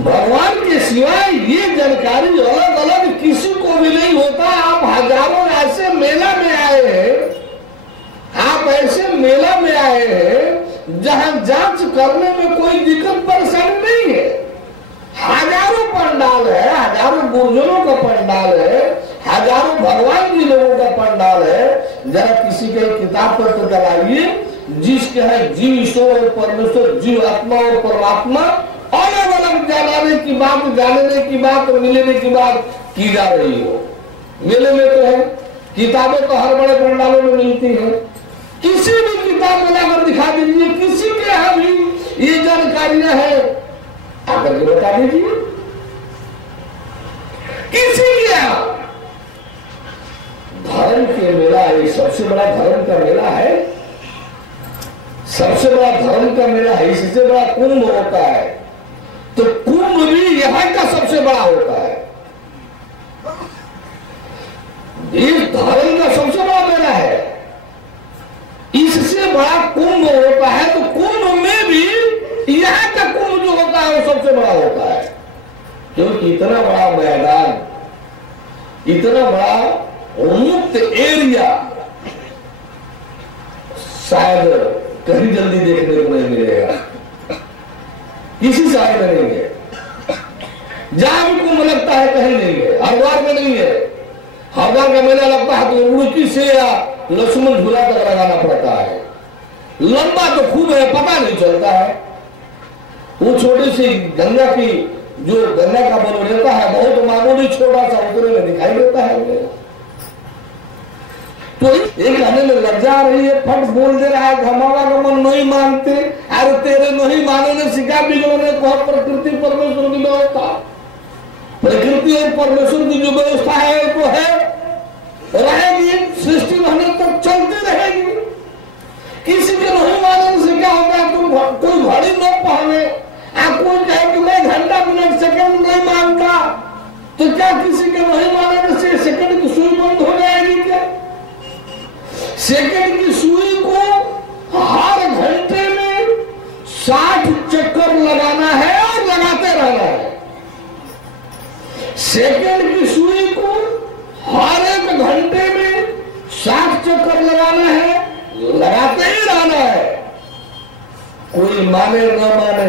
भगवान के सिवाय ये जानकारी अलग अलग किसी को भी नहीं होता। आप हजारों ऐसे मेला में आए हैं, आप ऐसे मेला में आए हैं जहां जांच करने में कोई दिक्कत परेशानी नहीं है। हजारों पंडाल है, हजारों गुरुजनों का पंडाल है, हजारों भगवान जी लोगों का पंडाल है। जरा किसी के किताब पत्र कराइए जिसके है जीव ईश्वर और परमेश्वर, जीव आत्मा और परमात्मा अलग अलग जानने की बात, जानने की बात और मिलने की बात की जा रही हो। मेले में तो है, किताबें तो हर बड़े पंडालों में मिलती है। किसी भी किताब में लाकर दिखा दीजिए, किसी के यहाँ भी ये जानकारियां है आकर के बता दीजिए। किसी के यहाँ धर्म के मेला, ये सबसे बड़ा धर्म का मेला है, सबसे बड़ा धर्म का मेला है। इससे बड़ा कुंभ होता है तो कुंभ भी यहाँ का सबसे बड़ा होता है। इस धर्म का सबसे बड़ा मेला है, इससे बड़ा कुंभ होता है। तो कुंभ में भी यहाँ का कुंभ जो होता है वो सबसे बड़ा होता है, क्योंकि इतना बड़ा मैदान, इतना बड़ा उन्मुक्त एरिया शायद कहीं जल्दी देखने को नहीं मिलेगा, किसी साइड में नहीं है। जहां भी कुंभ लगता है कहीं नहीं है, हरिद्वार में नहीं है। हरिद्वार का मेला लगता है तो उड़की से या लक्ष्मण झूला तक लगाना पड़ता है। लंबा तो खूब है, पता नहीं चलता है। वो छोटी सी गंगा की, जो गंगा का बल रहता है बहुत मामूली छोटा सा, उतरे में दिखाई देता है। तो एक कहने में लज्जा आ रही है, फट बोल दे रहा है हमारा गमन नहीं मानते, अरे तेरे नहीं मानने सिखा बिगड़ने को। प्रकृति परमेश्वर की व्यवस्था, प्रकृति और परमेश्वर की जो व्यवस्था है वो है, रहेगी, सृष्टि रहने तक चलती रहेगी। किसी के नहीं मानने से क्या होता है, तुम कोई घड़ी न पहने, कोई कहे कि मैं घंटा मिनट सेकंड नहीं मानता, तो क्या किसी के नहीं मानने से सेकंड की सुई बंद हो जाएगी क्या? सेकंड की सुई को हर घंटे में 60 चक्कर लगाना है और लगाते रहना है। सेकंड की सुई को हर एक घंटे में 60 चक्कर लगाना है, लगाते ही रहना है। कोई माने न माने,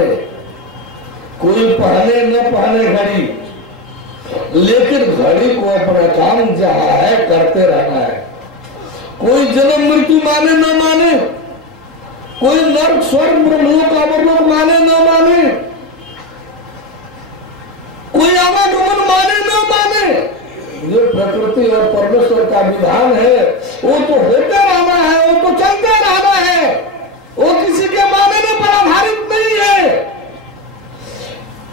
कोई पहने न पहने घड़ी, लेकिन घड़ी को अपना काम जहां है करते रहना है। कोई जन्म मृत्यु माने न माने, कोई नर्क स्वर्ग ब्रह्मलोक अमरलोक माने न माने, कोई आवागमन माने न माने, जो प्रकृति और परमेश्वर का विधान है वो तो होते रहना है, वो तो चलते रहना है, वो किसी के मानने पर आधारित नहीं है।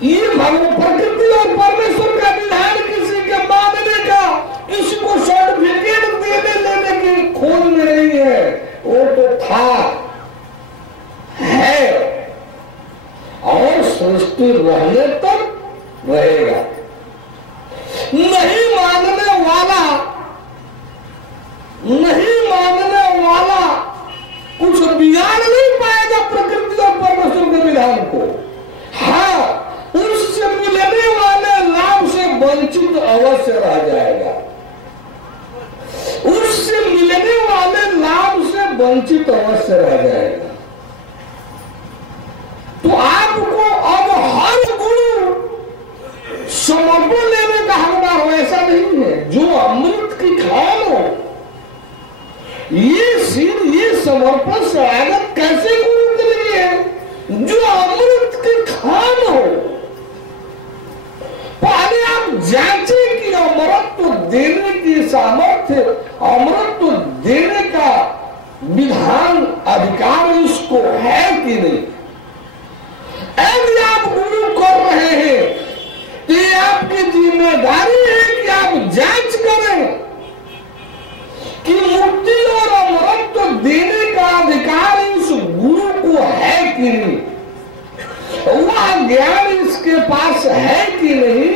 ये प्रकृति और परमेश्वर का विधान किसी के मानने का, किसी को सर्टिफिकेट देने लेने की खोज में नहीं है। वो तो था, है और सृष्टि रहने तक रहेगा। नहीं मानने वाला, नहीं मानने वाला कुछ बिगाड़ नहीं पाएगा प्रकृति और परमेश्वर के विधान को। हाँ, उससे मिलने वाले लाभ से वंचित अवश्य रह जाएगा, उससे मिलने वाले लाभ से वंचित अवश्य रह जाएगा। तो आपको अब हर गुरु समर्पण लेने का हकदार हो, ऐसा नहीं है। जो अमृत की खान हो, ये सिर, ये समर्पण स्वागत कैसे गुरु के लिए है? जो अमृत की खान हो। पहले आप जांचे कि अमृत देने की सामर्थ्य, अमृत देने का विधान, अधिकार इसको है कि नहीं। यदि आप गुरु कर रहे हैं तो ये आपकी जिम्मेदारी है कि आप जांच करें कि मुक्ति और अमृत देने का अधिकार इस गुरु को है कि नहीं, वह ज्ञान इसके पास है कि नहीं,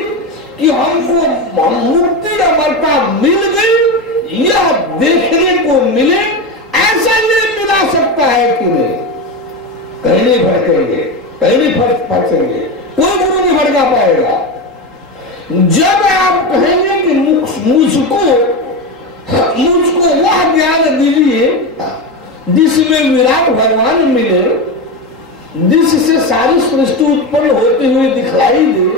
कि हमको मुक्ति अमरता मिल गई, यह देखने को मिले, ऐसा ये मिला सकता है कि नहीं। कहीं नहीं भटकेंगे, कहीं नहीं फंसेंगे, कोई गुरु नहीं भड़का पाएगा। जब आप कहेंगे कि मुझको वह ज्ञान दीजिए जिसमें विराट भगवान मिले, जिससे सारी सृष्टि उत्पन्न होती हुई दिखलाई दे,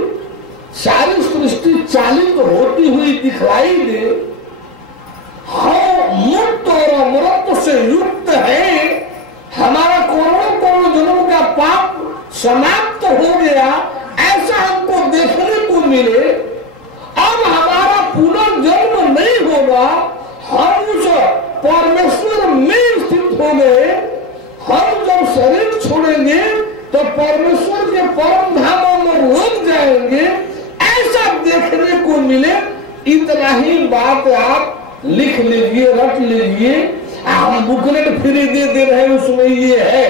सारी सृष्टि चालित होती हुई दिखलाई दे, हम मुक्त और अमृत से युक्त है, हमारा करोड़ों करोड़ जन्म का पाप समाप्त हो गया, ऐसा हमको देखने को मिले। अब हमारा पुनर्जन्म नहीं होगा, हम उस परमेश्वर में स्थित हो गए। हम जब शरीर छोड़ेंगे तो परमेश्वर के परम धामों में लग जाएंगे, ऐसा देखने को मिले। इतना ही बात आप लिख लीजिए, रट लीजिए। हम बुकलेट फ्री दे रहे हैं, उसमें ये है,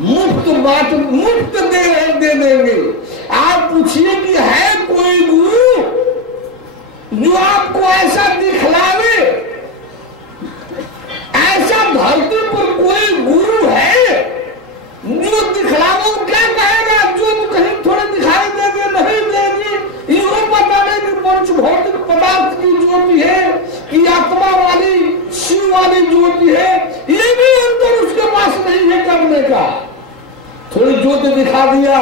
मुफ्त बात मुफ्त दे देंगे। आप पूछिए कि है कोई गुरु जो आपको ऐसा दिखलावे, ऐसा धरती पर कोई गुरु है जो दिखलावे? क्या कहेगा? जो कहीं थोड़े दिखाई देंगे, नहीं देगी, यो पता नहीं कि पंच भौतिक पदार्थ की ज्योति है कि आत्मा वाली शिव वाली ज्योति है, ये भी अंतर उसके पास नहीं है करने का। थोड़ी ज्योति दिखा दिया,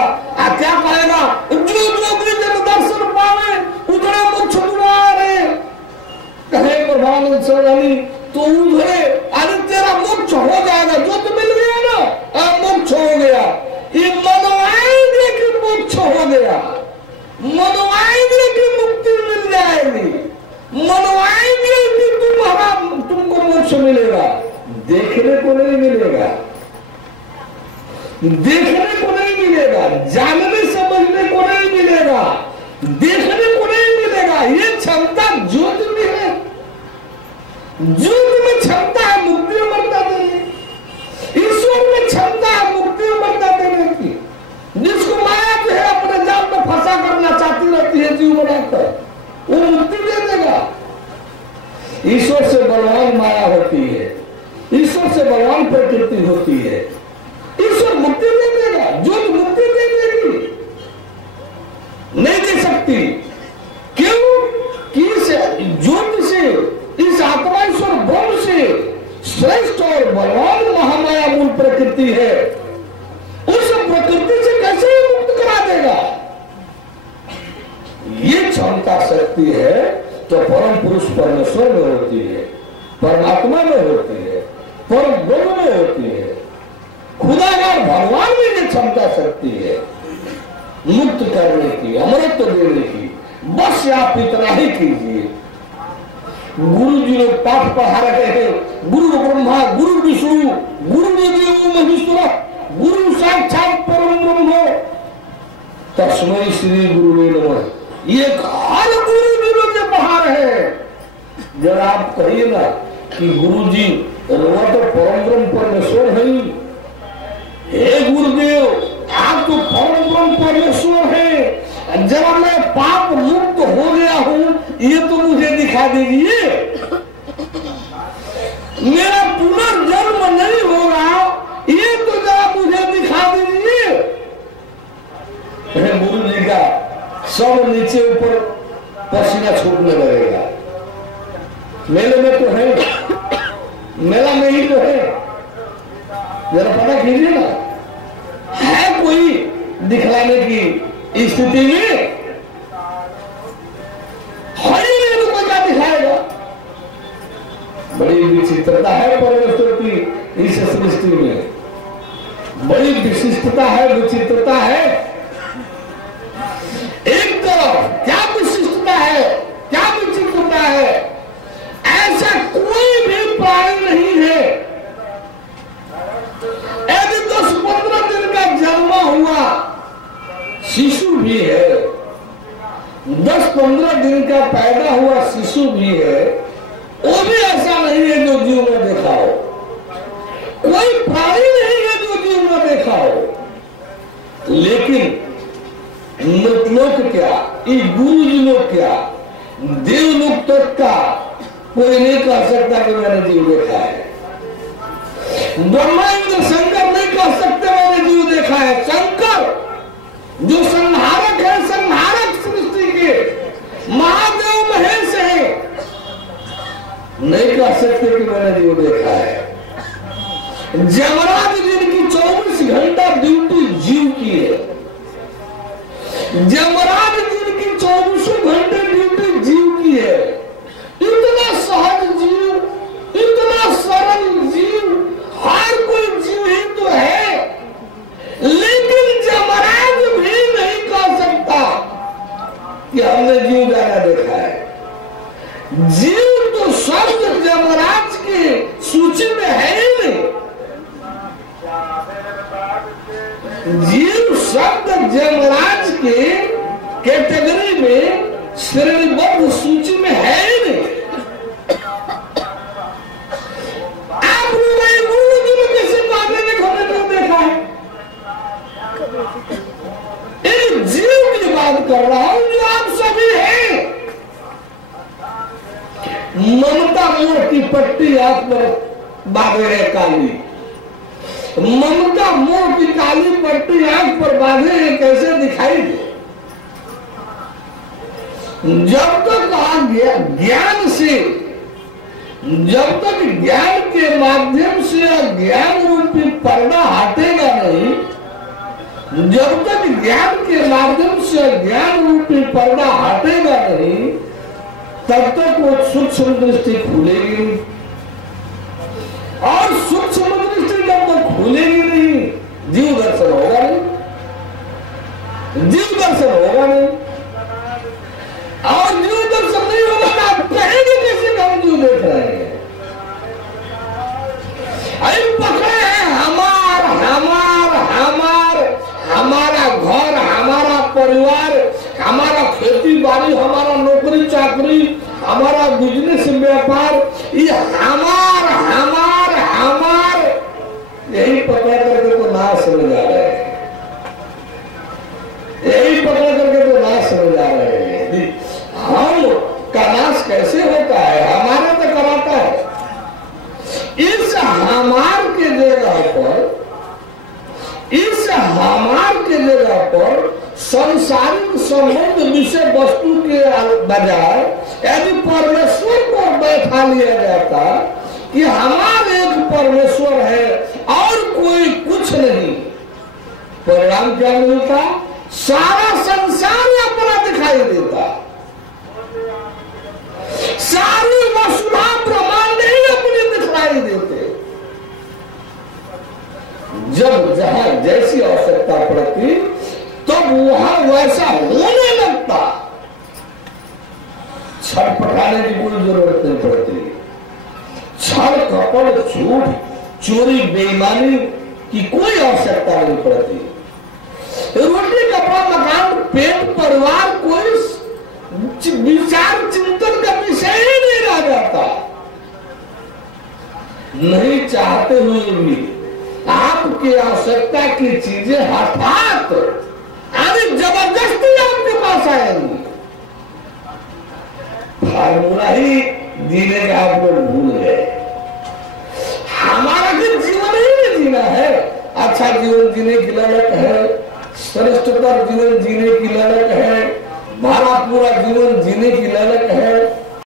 क्या कहेगा? जो ज्योति जब दर्शन पावे उतने मोक्ष द्वारे, कहे प्रभानंद स्वामी तो उधरे, अरे तेरा मोक्ष हो जाएगा, ज्योति मिल गया ना, मोक्ष हो गया। ये मनवाएंगे कि मोक्ष हो गया, मनवाएंगे कि मुक्ति मिल जाएगी, मनवाएंगे कि तुमको मोक्ष मिलेगा। देखने को नहीं मिलेगा, देखने को नहीं मिलेगा, जानने समझने को नहीं मिलेगा, देखने को नहीं मिलेगा। ये क्षमता ज्योति में है, ज्योति में क्षमता है मुक्ति अमरता देने, ईश्वर में क्षमता है मुक्ति अमरता देने की। जिसको माया जो है अपने जाल में फंसा करना चाहती रहती है जीव बनाकर, वो मुक्ति दे देगा। ईश्वर से बलवान माया होती है, ईश्वर से बलवान प्रकृति होती है। ईश्वर मुक्ति दे देगा, ज्योति मुक्ति दे देगी, नहीं दे सकती। क्यों? कि इस ज्योति से, इस आत्मा ईश्वर ब्रह्म से श्रेष्ठ और बलवान महामाया मूल प्रकृति है। उस प्रकृति से कैसे ही मुक्त करा देगा? ये क्षमता शक्ति है तो परम पुरुष परमेश्वर में होती है, परमात्मा में होती है, परम ब्रह्म में होती है। खुदागार भगवान में ये क्षमता शक्ति है मुक्त करने की, अमृत देने की। बस आप इतना ही कीजिए। गुरु जी लोग पाठ पढ़ा रहे हैं, गुरु ब्रह्मा गुरु विष्णु गुरु देवो महेश्वर गुरु साक्षात परम ब्रह्म तस्मै श्री गुरुवे नमः। ये हर गुरु जी लोग पढ़ा रहे हैं। जब आप कहिए ना कि गुरु जी वो तो परम ब्रह्म परमेश्वर है, हे गुरुदेव आप तो परम ब्रह्म परमेश्वर है, जब मैं पाप मुक्त हो गया हूँ ये तो मुझे दिखा दीजिए, मेरा पुनर्जन्म नहीं हो रहा ये तो जरा मुझे दिखा दीजिए। गुरु जी का सब नीचे ऊपर पसीना छूटने लगेगा। मेले में तो है, मेला में ही तो है, जरा पता कीजिए ना, है कोई दिखलाने की स्थिति में? तो कोई क्या दिखाएगा? बड़ी विचित्रता है परमेश्वर की इस सृष्टि में, बड़ी विशिष्टता है, विचित्रता है। एक तरफ क्या विशिष्टता है, क्या विचित्रता है? ऐसा कोई भी प्राणी नहीं है। यदि 10-15 दिन का जन्म हुआ शिशु भी है, 10-15 दिन का पैदा हुआ शिशु भी है, वो भी ऐसा नहीं है जो जीव में देखा हो। कोई प्राणी नहीं है जो जीव में देखा हो। लेकिन लोक क्या, ये गुरु जी लोग क्या, देवलोक तक का कोई नहीं कह सकता कि मैंने जीव देखा है। ब्रह्मा इंद्र शंकर नहीं कह सकते मैंने जीव देखा है। शंकर जो सकते कि मैंने जो देखा है। जमराज जिनकी 24 घंटा ड्यूटी जीव की है, जमराज जिनकी 24 घंटे ड्यूटी जीव की है, इतना सहज जीव, इतना सरल जीव, हर कोई जीव ही तो है, लेकिन जमराज भी नहीं कह सकता कि हमने जीव जाना देखा है। जीव तो शब्द जमराज की सूची में है ही नहीं। जीव शब्द जमराज के कैटेगरी में श्रेणीबद्ध सूची में है ही नहीं। आप गुरु जी ने कैसे पागल ने घोड़े को देखा है? एक जीव की बात कर रहा हूं जो आप सभी हैं। ममता मोह की पट्टी आंख पर बांधे है काली, ममता मोह की काली पट्टी आंख पर बांधे हैं, कैसे दिखाई दे? जब तक ज्ञान से, जब तक ज्ञान के माध्यम से ज्ञान रूपी पर्दा हटेगा नहीं, जब तक ज्ञान के माध्यम से ज्ञान रूपी पर्दा हटेगा नहीं, तब तक वो सूक्ष्म दृष्टि खुलेगी नहीं। और सूक्ष्म दृष्टि जब तक खुलेगी नहीं, जीव दर्शन होगा नहीं, जीव दर्शन होगा नहीं। और जीव दर्शन नहीं होगा तो आप कहेंगे कैसे हम जीव देख रहे हैं? अरे पकड़े हैं हमार हमार हमार हमारा घर, हमारा परिवार, हमारा खेती बाड़ी, हमारा नौकरी चाकरी, हमारा बिजनेस व्यापार, ये हमार हमार हमार, यही पकड़ करके तो नाश हो जा रहे हैं, यही पकड़ करके तो नाश हो जा रहे हैं। हम का नाश कैसे होता है? हमारा तो कराता है। इस हमार के जगह पर, इस हमार के जगह पर संसारिक संबंध विषय वस्तु के बजाय यदि परमेश्वर को बैठा लिया जाता कि हमारे एक परमेश्वर है और कोई कुछ नहीं, परिणाम क्या मिलता? सारा संसार अपना दिखाई देता, सारी वसुधा ब्रह्मांड ही अपने दिखाई देते। जब जहां जैसी आवश्यकता पड़ती तब वहां वैसा होने लगता, छटपटाने की कोई जरूरत नहीं पड़ती। छल कपट झूठ चोरी बेईमानी की कोई आवश्यकता नहीं पड़ती। रोटी कपड़ा मकान पेट परिवार कोई विचार चिंतन का विषय ही नहीं रह जाता। नहीं चाहते हुए भी आपकी आवश्यकता की चीजें हठात अरे जबरदस्ती आपके पास आएंगी। फार्मूला ही जीने का आप लोग भूल गए। हमारा भी जीवन ही नहीं जीना है। अच्छा जीवन जीने की ललक है, श्रेष्ठतर जीवन जीने की ललक है, भरा पूरा जीवन जीने की ललक है,